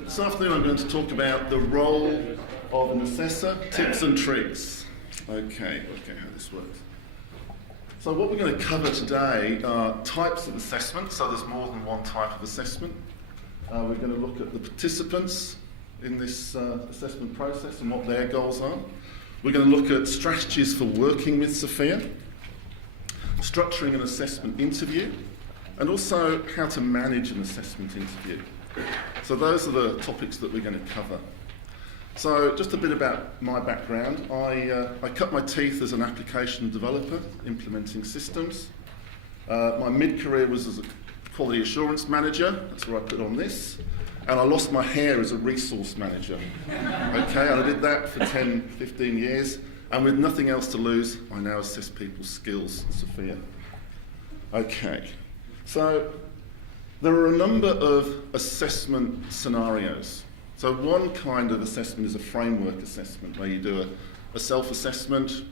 This afternoon I'm going to talk about the role of an assessor, tips and tricks. Okay, how this works. So what we're going to cover today are types of assessment, so there's more than one type of assessment. We're going to look at the participants in this assessment process and what their goals are. We're going to look at strategies for working with SFIA, structuring an assessment interview, and also how to manage an assessment interview. So those are the topics that we're going to cover. So just a bit about my background. I cut my teeth as an application developer, implementing systems. My mid-career was as a quality assurance manager, that's where I put on this, and I lost my hair as a resource manager. Okay, and I did that for 10, 15 years, and with nothing else to lose, I now assess people's skills at SFIA. Okay, so there are a number of assessment scenarios. So one kind of assessment is a framework assessment, where you do a self-assessment,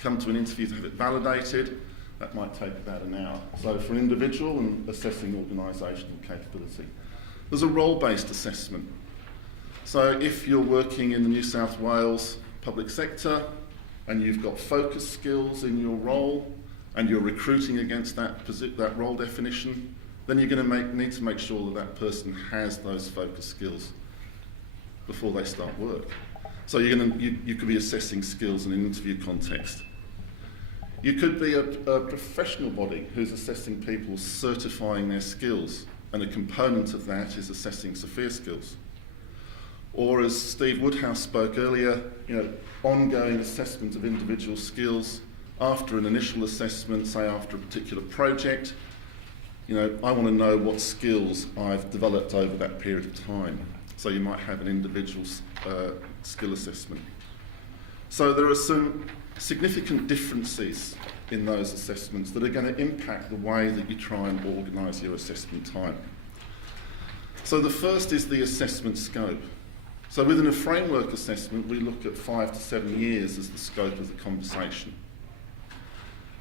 come to an interview to have it validated. That might take about an hour. So for an individual and assessing organisational capability. There's a role-based assessment. So if you're working in the New South Wales public sector and you've got focus skills in your role and you're recruiting against that role definition, then you're going to need to make sure that that person has those focus skills before they start work. So you could be assessing skills in an interview context. You could be a professional body who's assessing people certifying their skills, and a component of that is assessing SFIA skills. Or as Steve Woodhouse spoke earlier, ongoing assessment of individual skills after an initial assessment, say after a particular project. I want to know what skills I've developed over that period of time. So you might have an individual skill assessment. So there are some significant differences in those assessments that are going to impact the way that you try and organise your assessment time. So the first is the assessment scope. So within a framework assessment, we look at 5 to 7 years as the scope of the conversation.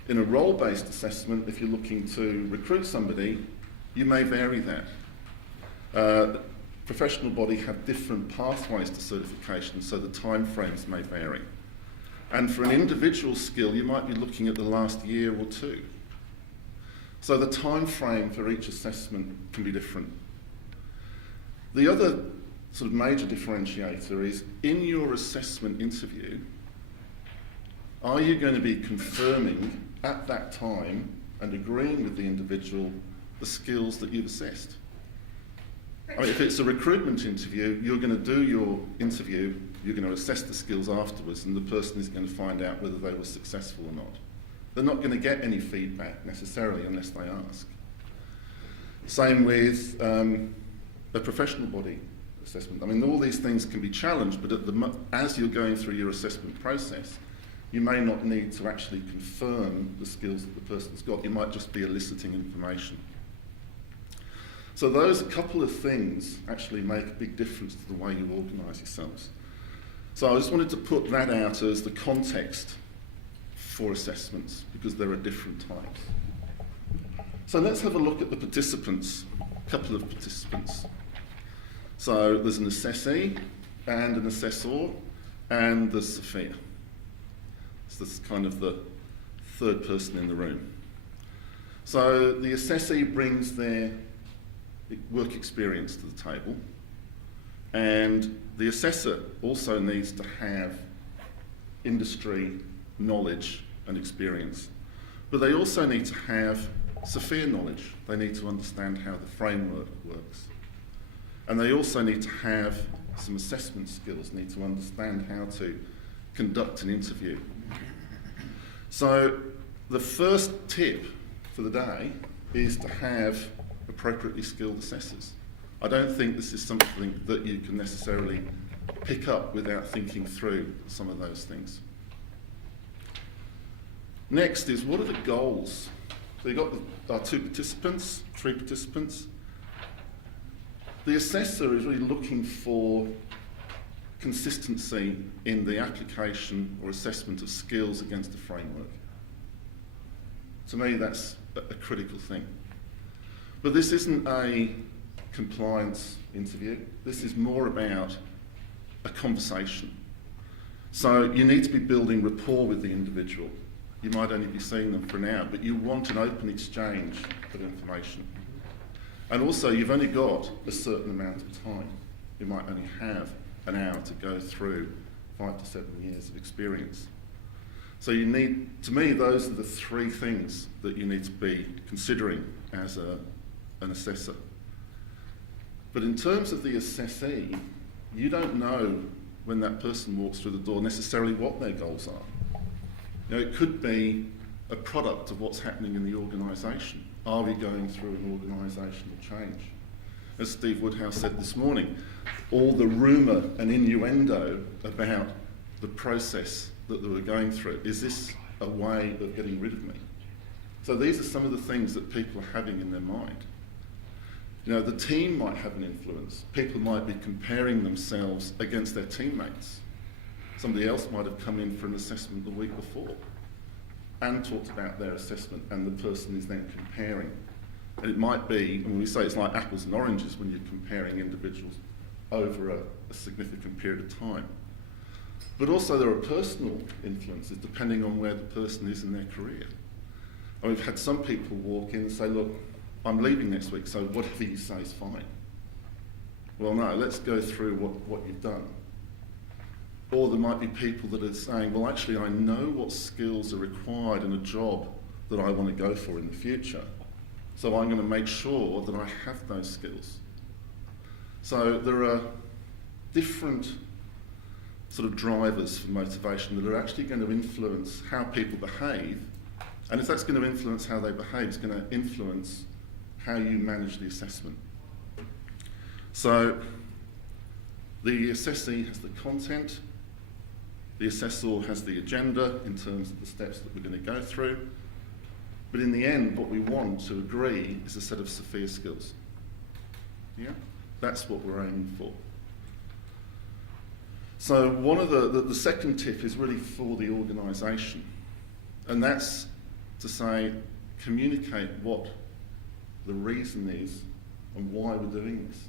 In a role-based assessment, if you're looking to recruit somebody, you may vary that. Professional body have different pathways to certification, so the timeframes may vary. And for an individual skill, you might be looking at the last year or two. So the time frame for each assessment can be different. The other sort of major differentiator is, in your assessment interview, are you going to be confirming at that time and agreeing with the individual the skills that you've assessed? If it's a recruitment interview, you're going to do your interview, you're going to assess the skills afterwards, and the person is going to find out whether they were successful or not. They're not going to get any feedback necessarily unless they ask. Same with a professional body assessment. All these things can be challenged, but as you're going through your assessment process, you may not need to actually confirm the skills that the person's got. You might just be eliciting information. So those couple of things actually make a big difference to the way you organise yourselves. So I just wanted to put that out as the context for assessments, because there are different types. So let's have a look at the participants, a couple of participants. So there's an assessee and an assessor, and there's SFIA. So that's kind of the third person in the room. So the assessee brings their work experience to the table, and the assessor also needs to have industry knowledge and experience. But they also need to have SFIA knowledge. They need to understand how the framework works. And they also need to have some assessment skills, need to understand how to conduct an interview. So the first tip for the day is to have appropriately skilled assessors. I don't think this is something that you can necessarily pick up without thinking through some of those things. Next is, what are the goals? So you've got our 2 participants, 3 participants. The assessor is really looking for consistency in the application or assessment of skills against a framework. To me, that's a critical thing. But this isn't a compliance interview. This is more about a conversation. So you need to be building rapport with the individual. You might only be seeing them for an hour, but you want an open exchange of information. And also, you've only got a certain amount of time. You might only have an hour to go through 5 to 7 years of experience. So you need, to me, those are the three things that you need to be considering as an assessor. But in terms of the assessee, you don't know when that person walks through the door necessarily what their goals are. You know, it could be a product of what's happening in the organisation. Are we going through an organisational change? As Steve Woodhouse said this morning, all the rumour and innuendo about the process that they were going through, is this a way of getting rid of me? So these are some of the things that people are having in their mind. You know, the team might have an influence. People might be comparing themselves against their teammates. Somebody else might have come in for an assessment the week before and talked about their assessment, and the person is then comparing. And it might be, and we say it's like apples and oranges when you're comparing individuals over a significant period of time. But also there are personal influences depending on where the person is in their career. And we've had some people walk in and say, look, I'm leaving next week, so whatever you say is fine. Well, no, let's go through what you've done. Or there might be people that are saying, well, actually, I know what skills are required in a job that I want to go for in the future, so I'm going to make sure that I have those skills. So there are different sort of drivers for motivation that are actually going to influence how people behave, and if that's going to influence how they behave, it's going to influence how you manage the assessment. So the assessee has the content, the assessor has the agenda in terms of the steps that we're going to go through, but in the end what we want to agree is a set of SFIA skills. Yeah? That's what we're aiming for. So one of the second tip is really for the organisation, and that's to say, communicate what the reason is and why we're doing this.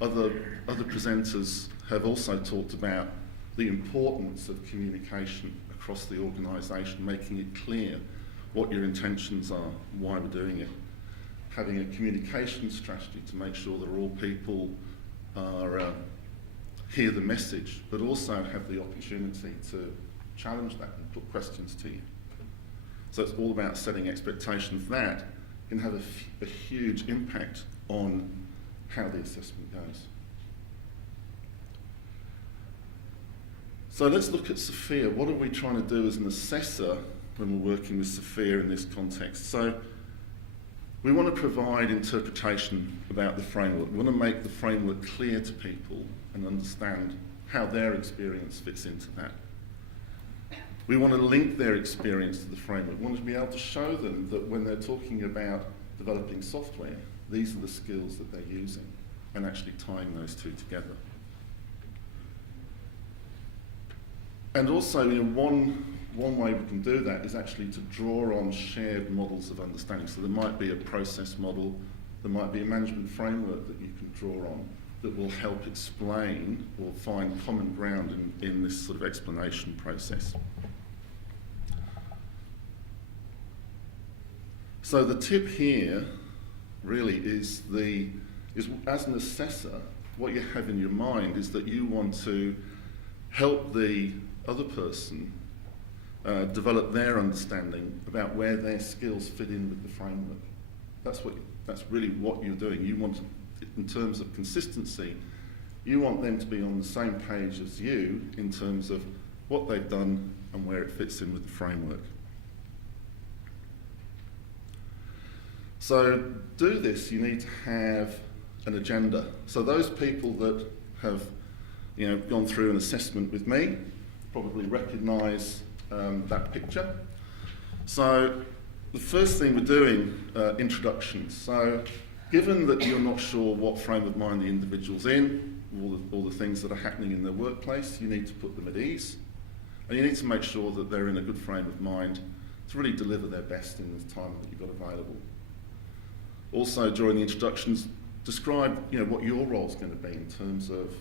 Other presenters have also talked about the importance of communication across the organisation, making it clear what your intentions are, why we're doing it. Having a communication strategy to make sure that all people are hear the message, but also have the opportunity to challenge that and put questions to you. So it's all about setting expectations. That can have a huge impact on how the assessment goes. So let's look at SFIA. What are we trying to do as an assessor when we're working with SFIA in this context? So we want to provide interpretation about the framework. We want to make the framework clear to people and understand how their experience fits into that. We want to link their experience to the framework. We want to be able to show them that when they're talking about developing software, these are the skills that they're using, and actually tying those two together. And also, you know, one way we can do that is actually to draw on shared models of understanding. So there might be a process model, there might be a management framework that you can draw on that will help explain or find common ground in this sort of explanation process. So the tip here really is as an assessor, what you have in your mind is that you want to help the other person develop their understanding about where their skills fit in with the framework. That's really what you're doing. You want to, in terms of consistency, you want them to be on the same page as you in terms of what they've done and where it fits in with the framework. So to do this, you need to have an agenda. So those people that have, you know, gone through an assessment with me probably recognise that picture. So the first thing we're doing, introductions. So given that you're not sure what frame of mind the individual's in, all the things that are happening in their workplace, you need to put them at ease. And you need to make sure that they're in a good frame of mind to really deliver their best in the time that you've got available. Also, during the introductions, describe what your role is going to be in terms of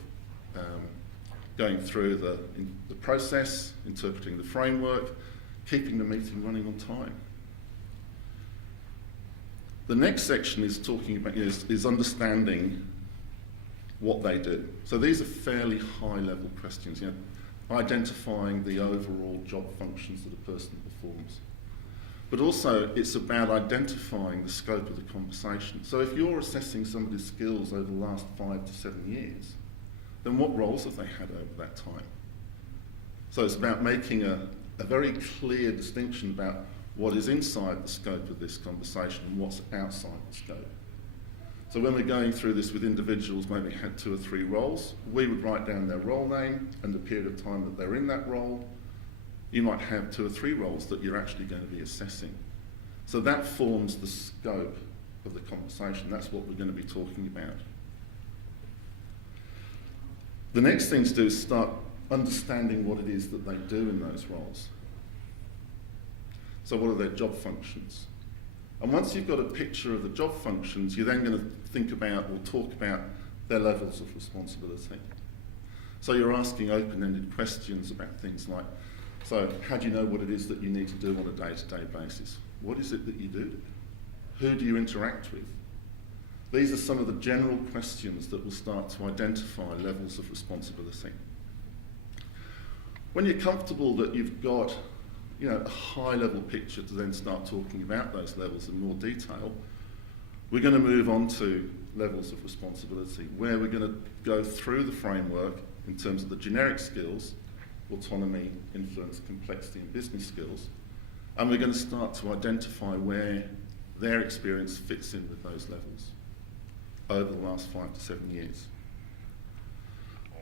going through the process, interpreting the framework, keeping the meeting running on time. The next section is talking about is understanding what they do. So these are fairly high-level questions, identifying the overall job functions that a person performs. But also, it's about identifying the scope of the conversation. So if you're assessing somebody's skills over the last 5 to 7 years, then what roles have they had over that time? So it's about making a very clear distinction about what is inside the scope of this conversation and what's outside the scope. So when we're going through this with individuals, maybe had 2 or 3 roles, we would write down their role name and the period of time that they're in that role. You might have 2 or 3 roles that you're actually going to be assessing. So that forms the scope of the conversation. That's what we're going to be talking about. The next thing to do is start understanding what it is that they do in those roles. So what are their job functions? And once you've got a picture of the job functions, you're then going to think about or talk about their levels of responsibility. So you're asking open-ended questions about things like, so how do you know what it is that you need to do on a day-to-day basis? What is it that you do? Who do you interact with? These are some of the general questions that will start to identify levels of responsibility. When you're comfortable that you've got a high-level picture to then start talking about those levels in more detail, we're going to move on to levels of responsibility, where we're going to go through the framework in terms of the generic skills, autonomy, influence, complexity, and business skills, and we're going to start to identify where their experience fits in with those levels over the last 5 to 7 years.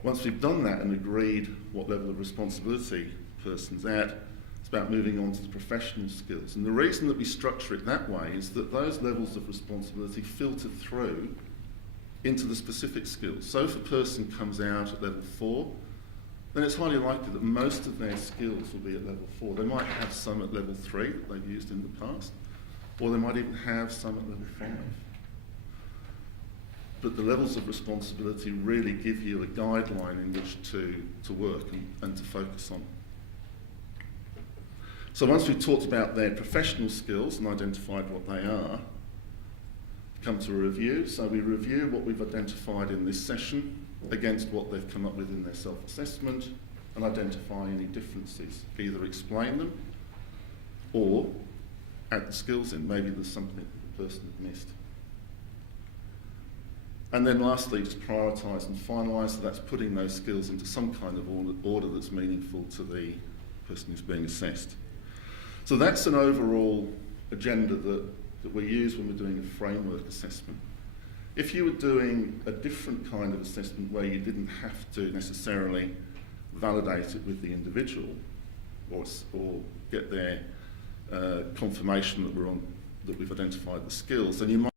Once we've done that and agreed what level of responsibility a person's at, it's about moving on to the professional skills. And the reason that we structure it that way is that those levels of responsibility filter through into the specific skills. So if a person comes out at level 4, then it's highly likely that most of their skills will be at level 4. They might have some at level 3 that they've used in the past, or they might even have some at level 5. But the levels of responsibility really give you a guideline in which to work and to focus on. So once we've talked about their professional skills and identified what they are, come to a review. So we review what we've identified in this session against what they've come up with in their self-assessment and identify any differences. Either explain them or add the skills in. Maybe there's something that the person had missed. And then lastly, just prioritise and finalise. So that's putting those skills into some kind of order that's meaningful to the person who's being assessed. So that's an overall agenda that we use when we're doing a framework assessment. If you were doing a different kind of assessment where you didn't have to necessarily validate it with the individual or get their confirmation that we've identified the skills, then you might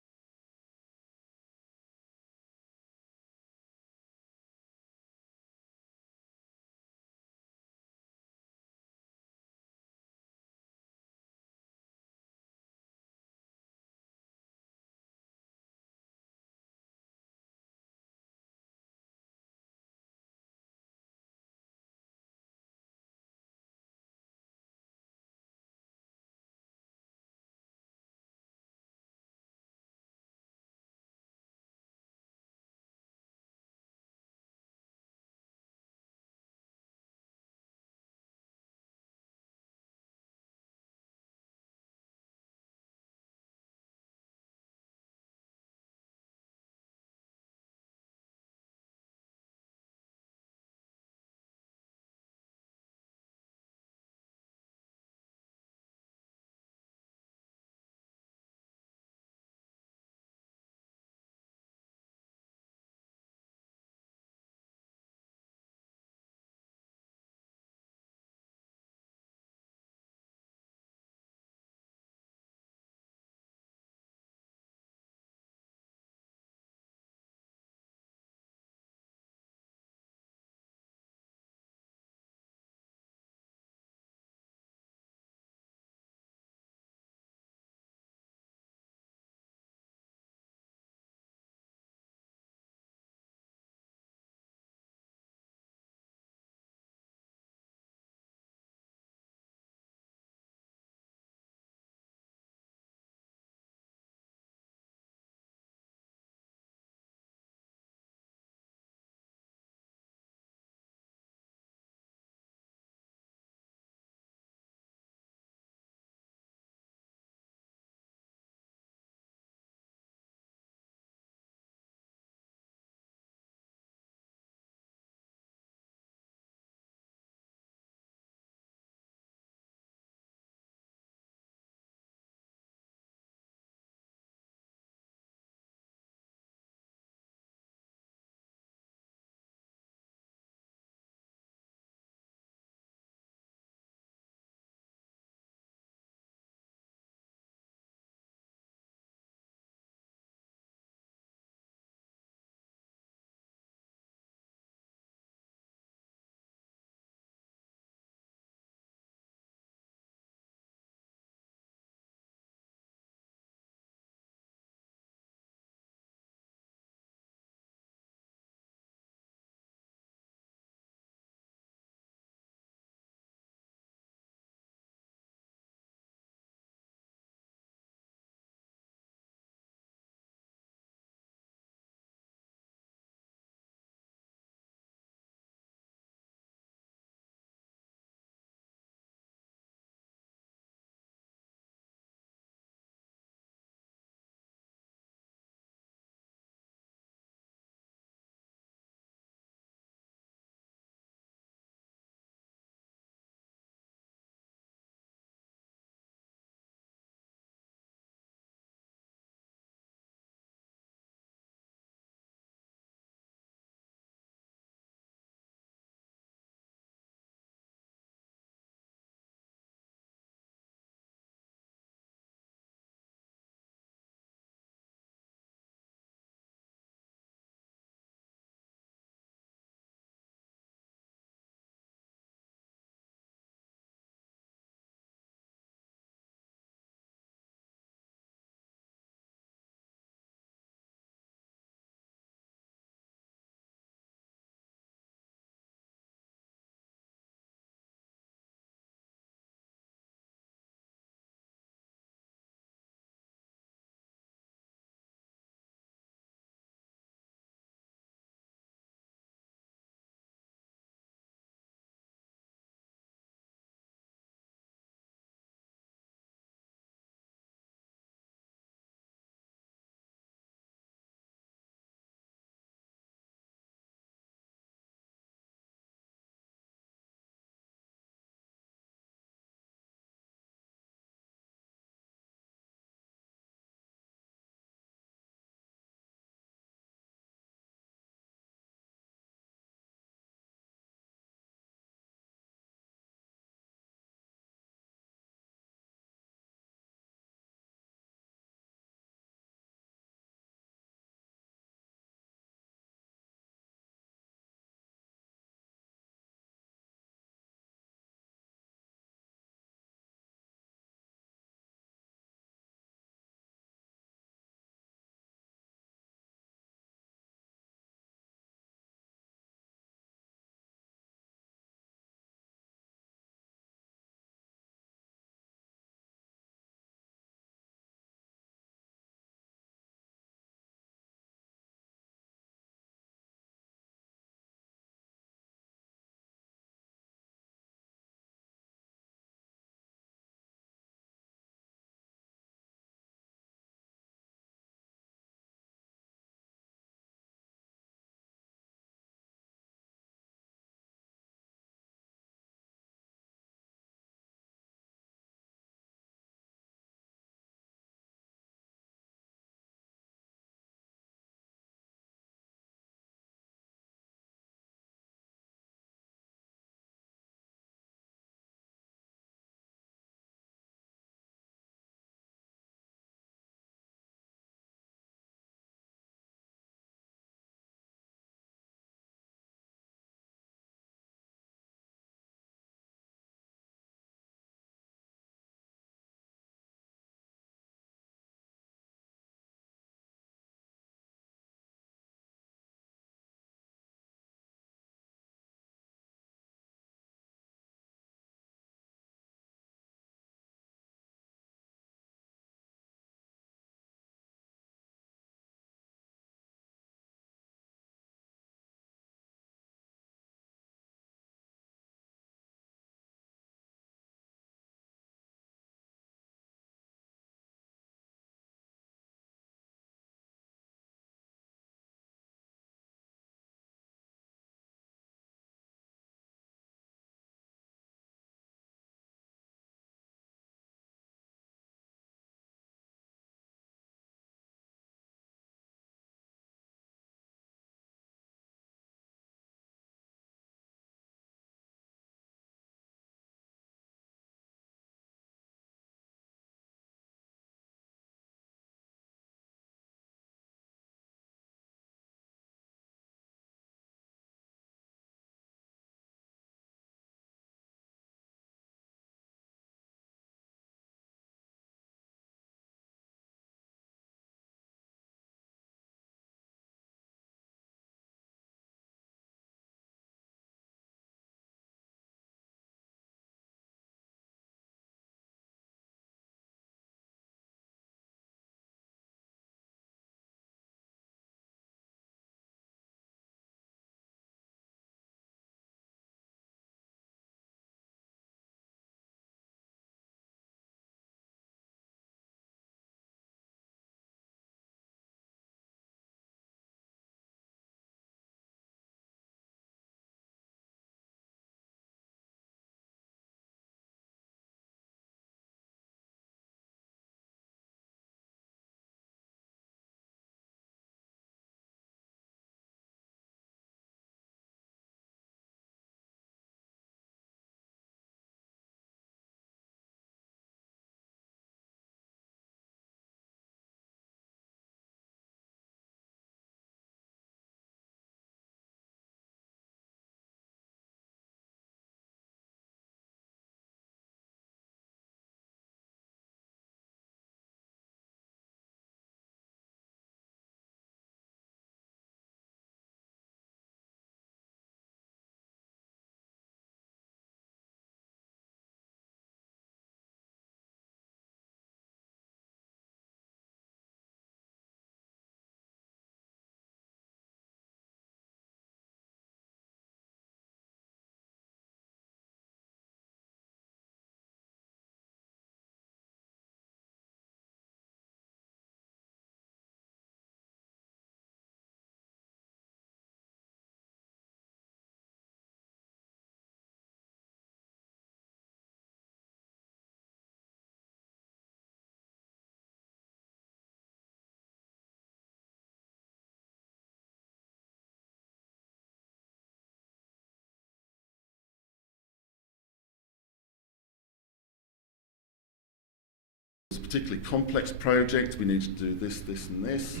particularly complex project, we need to do this, this and this.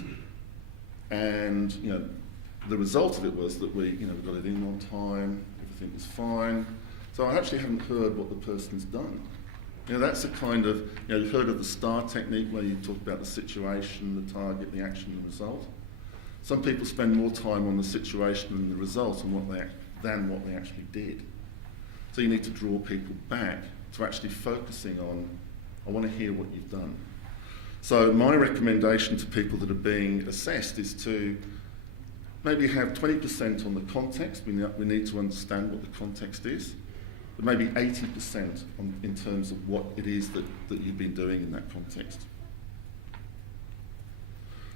And the result of it was that we got it in on time, everything was fine. So I actually haven't heard what the person's done. That's a kind of, you've heard of the STAR technique where you talk about the situation, the target, the action, and the result. Some people spend more time on the situation and the result than what they actually did. So you need to draw people back to actually focusing on, I want to hear what you've done. So my recommendation to people that are being assessed is to maybe have 20% on the context. We need to understand what the context is. But maybe 80% in terms of what it is that you've been doing in that context.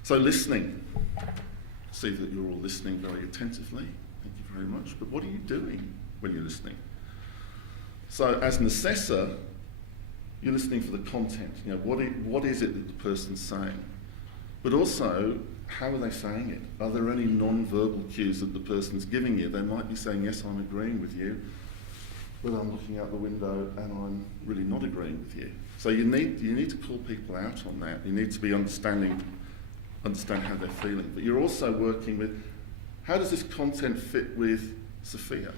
So listening. See that you're all listening very attentively. Thank you very much. But what are you doing when you're listening? So as an assessor, you're listening for the content. What is it that the person's saying? But also, how are they saying it? Are there any non-verbal cues that the person's giving you? They might be saying, yes, I'm agreeing with you, but I'm looking out the window and I'm really not agreeing with you. So you need to call people out on that. You need to be understand how they're feeling. But you're also working with, how does this content fit with SFIA?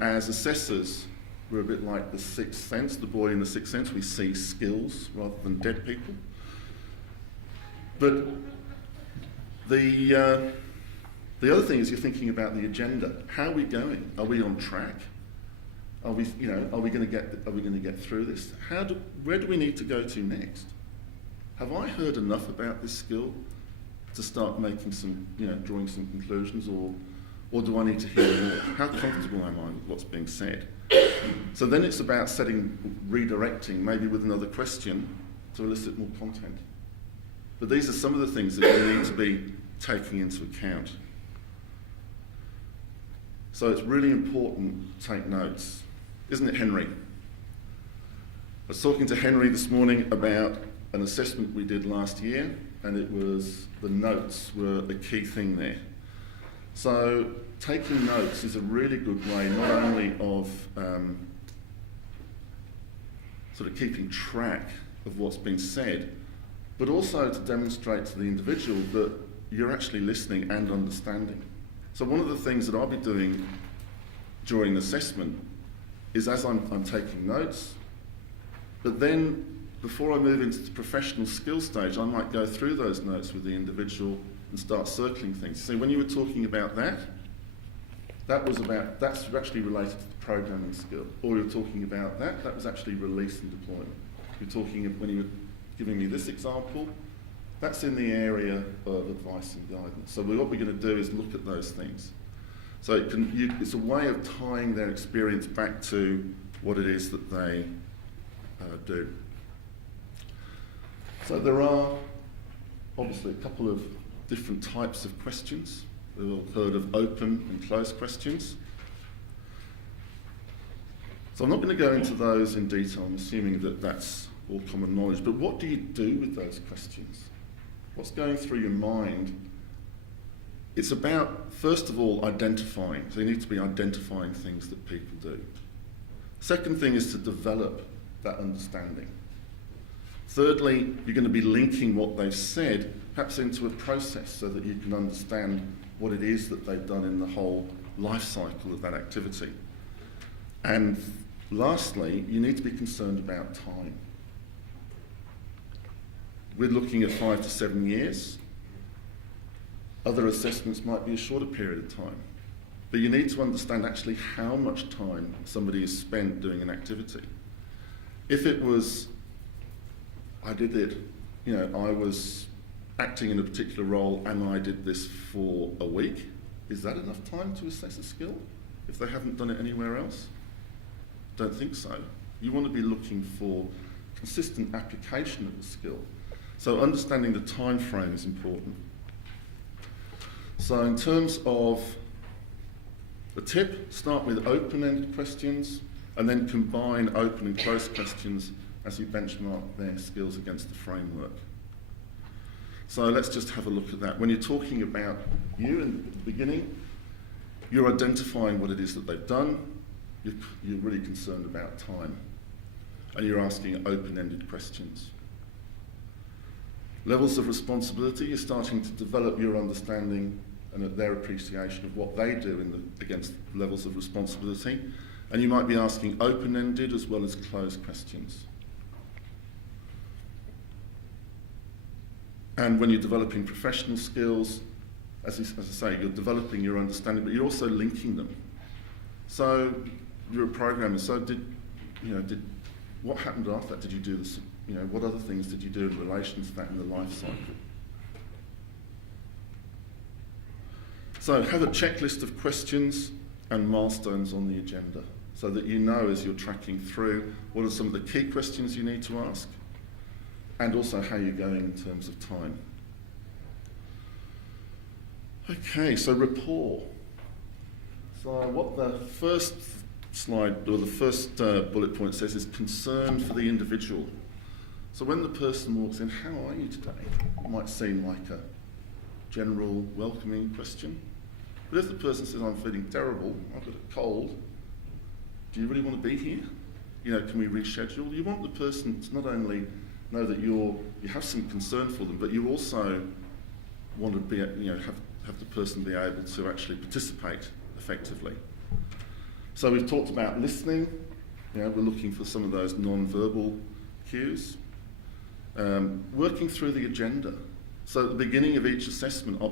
As assessors, we're a bit like the sixth sense, the boy in the sixth sense. We see skills rather than dead people. But the other thing is you're thinking about the agenda. How are we going? Are we on track? Are we going to get through this? Where do we need to go to next? Have I heard enough about this skill to start making some, drawing some conclusions, or do I need to hear more? How comfortable am I with what's being said? So then it's about redirecting, maybe with another question to elicit more content. But these are some of the things that you need to be taking into account. So it's really important to take notes. Isn't it, Henry? I was talking to Henry this morning about an assessment we did last year, and it was the notes were a key thing there. So taking notes is a really good way not only of sort of keeping track of what's been said, but also to demonstrate to the individual that you're actually listening and understanding. So one of the things that I'll be doing during assessment is as I'm taking notes, but then before I move into the professional skill stage, I might go through those notes with the individual and start circling things. So when you were talking about that's actually related to the programming skill. Or you're talking about that was actually release and deployment. You're talking, when you were giving me this example, that's in the area of advice and guidance. So what we're going to do is look at those things. So it's a way of tying their experience back to what it is that they do. So there are obviously a couple of different types of questions. We've all heard of open and closed questions. So I'm not going to go into those in detail. I'm assuming that that's all common knowledge. But what do you do with those questions? What's going through your mind? It's about, first of all, identifying. So you need to be identifying things that people do. Second thing is to develop that understanding. Thirdly, you're going to be linking what they've said perhaps into a process so that you can understand what it is that they've done in the whole life cycle of that activity. And lastly, you need to be concerned about time. We're looking at 5 to 7 years. Other assessments might be a shorter period of time. But you need to understand actually how much time somebody has spent doing an activity. If it was, I did it, I was acting in a particular role and I did this for a week, is that enough time to assess a skill if they haven't done it anywhere else? Don't think so. You want to be looking for consistent application of the skill. So understanding the time frame is important. So in terms of the tip, start with open-ended questions and then combine open and closed questions as you benchmark their skills against the framework. So let's just have a look at that. When you're talking about you in the beginning, you're identifying what it is that they've done. You're really concerned about time. and you're asking open-ended questions. Levels of responsibility, you're starting to develop your understanding and their appreciation of what they do against levels of responsibility, and you might be asking open-ended as well as closed questions. And when you're developing professional skills, as I say, you're developing your understanding, but you're also linking them. So you're a programmer, so what happened after that? Did you do this? What other things did you do in relation to that in the life cycle? So have a checklist of questions and milestones on the agenda so that you know as you're tracking through what are some of the key questions you need to ask and also how you're going in terms of time. Okay, so rapport. So what the first slide, or the first bullet point says is concern for the individual. So when the person walks in, how are you today? It might seem like a general welcoming question. But if the person says, I'm feeling terrible, I've got a cold, do you really want to be here? Can we reschedule? You want the person to not only know that you have some concern for them, but you also want to be, have the person be able to actually participate effectively. So we've talked about listening. We're looking for some of those non-verbal cues. Working through the agenda. So at the beginning of each assessment, I'll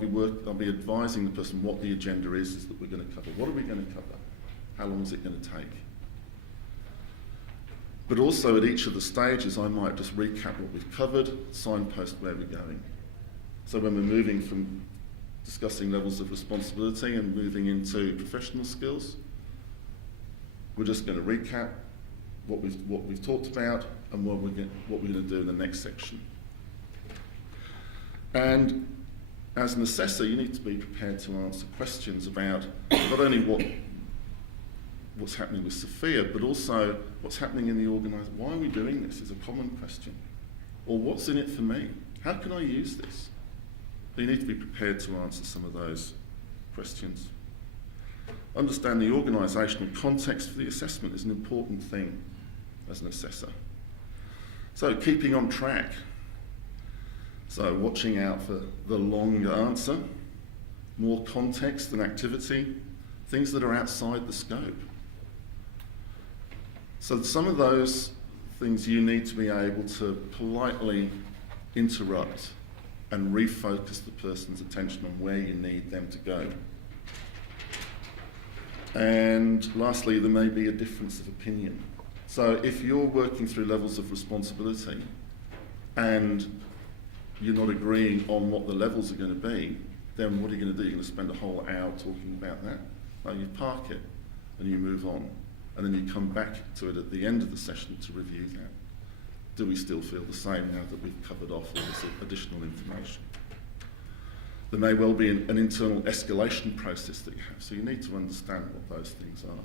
be advising the person what the agenda is that we're going to cover. What are we going to cover? How long is it going to take? But also at each of the stages, I might just recap what we've covered, signpost where we're going. So when we're moving from discussing levels of responsibility and moving into professional skills, we're just going to recap what we've talked about and what we're going to do in the next section. And as an assessor, you need to be prepared to answer questions about not only what's happening with SFIA, but also what's happening in the organisation. Why are we doing this is a common question. Or what's in it for me? How can I use this? So you need to be prepared to answer some of those questions. Understand the organisational context for the assessment is an important thing as an assessor. So keeping on track. So watching out for the longer answer, more context and activity, things that are outside the scope. So some of those things you need to be able to politely interrupt and refocus the person's attention on where you need them to go. And lastly, there may be a difference of opinion. So if you're working through levels of responsibility and you're not agreeing on what the levels are going to be, then what are you going to do? You're going to spend a whole hour talking about that? No, you park it and you move on. And then you come back to it at the end of the session to review that. Do we still feel the same now that we've covered off all this additional information? There may well be an internal escalation process that you have, so you need to understand what those things are.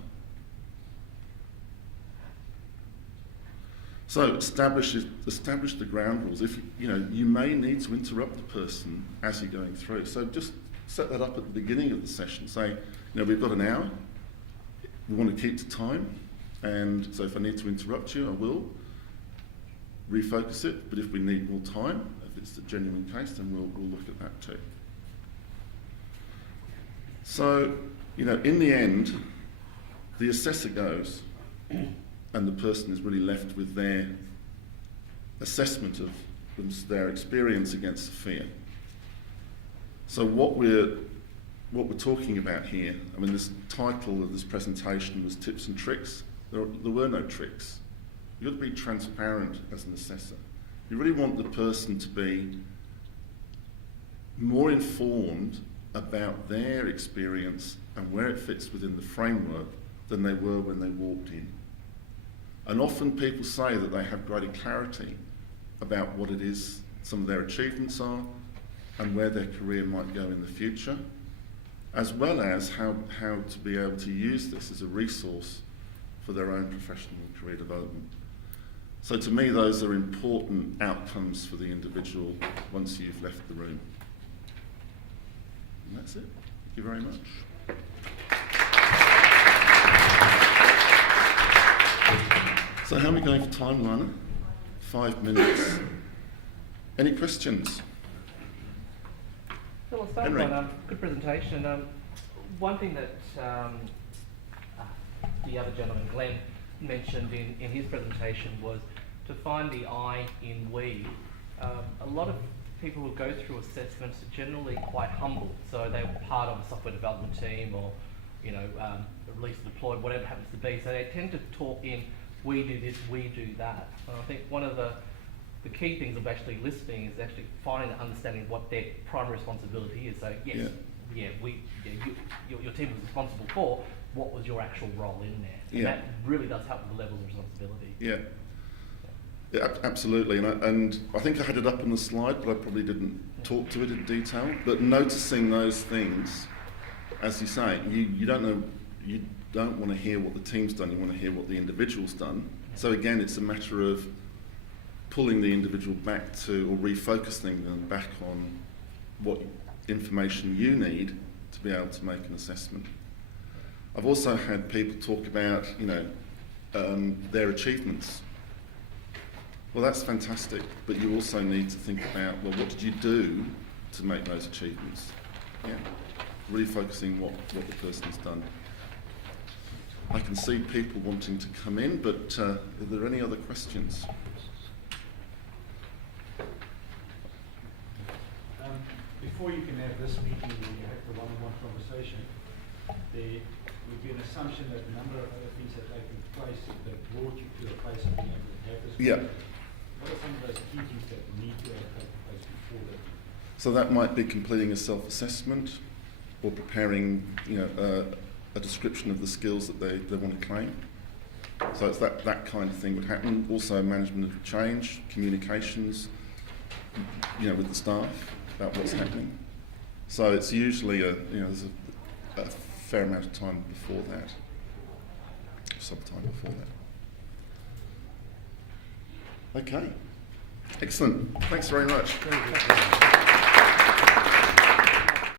So establish the ground rules. If you may need to interrupt the person as you're going through. So just set that up at the beginning of the session. Say, we've got an hour. We want to keep to time, and so if I need to interrupt you, I will. Refocus it, but if we need more time, if it's a genuine case, then we'll look at that too. So, in the end, the assessor goes, and the person is really left with their assessment of their experience against SFIA. So what we're talking about here, this title of this presentation was Tips and Tricks. There were no tricks. You've got to be transparent as an assessor. You really want the person to be more informed about their experience and where it fits within the framework than they were when they walked in. And often people say that they have greater clarity about what it is some of their achievements are and where their career might go in the future, as well as how to be able to use this as a resource for their own professional and career development. So to me, those are important outcomes for the individual once you've left the room. And that's it. Thank you very much. So how are we going for time, Lana? 5 minutes. Any questions? So I'll start Henry. on good presentation. One thing that the other gentleman, Glenn, mentioned in his presentation was to find the I in we. A lot of people who go through assessments are generally quite humble, so they're part of a software development team or, you know, release deployed, whatever it happens to be. So they tend to talk in, we do this, we do that. And I think one of the key things of actually listening is actually finding and understanding what their primary responsibility is. So yes, your team was responsible for, what was your actual role in there? And that really does help with the levels of responsibility. Yeah, absolutely, and I think I had it up on the slide, but I probably didn't talk to it in detail. But noticing those things, as you say, you don't know, you don't want to hear what the team's done, you want to hear what the individual's done. So again, it's a matter of pulling the individual back to, or refocusing them back on what information you need to be able to make an assessment. I've also had people talk about, you know, their achievements. Well, that's fantastic, but you also need to think about, well, what did you do to make those achievements? Yeah, really focusing what the person's done. I can see people wanting to come in, but are there any other questions? Before you can have this meeting where you have the one-on-one conversation, there would be an assumption that a number of other things have taken place that brought you to the place of being able to have this meeting. What are some of those key things that need to have taken place before that? So that might be completing a self-assessment or preparing, you know, a description of the skills that they want to claim. So it's that kind of thing would happen. Also management of change, communications, you know, with the staff about what's happening. So it's usually there's a fair amount of time before that, some time before that. Okay, excellent. Thanks very much.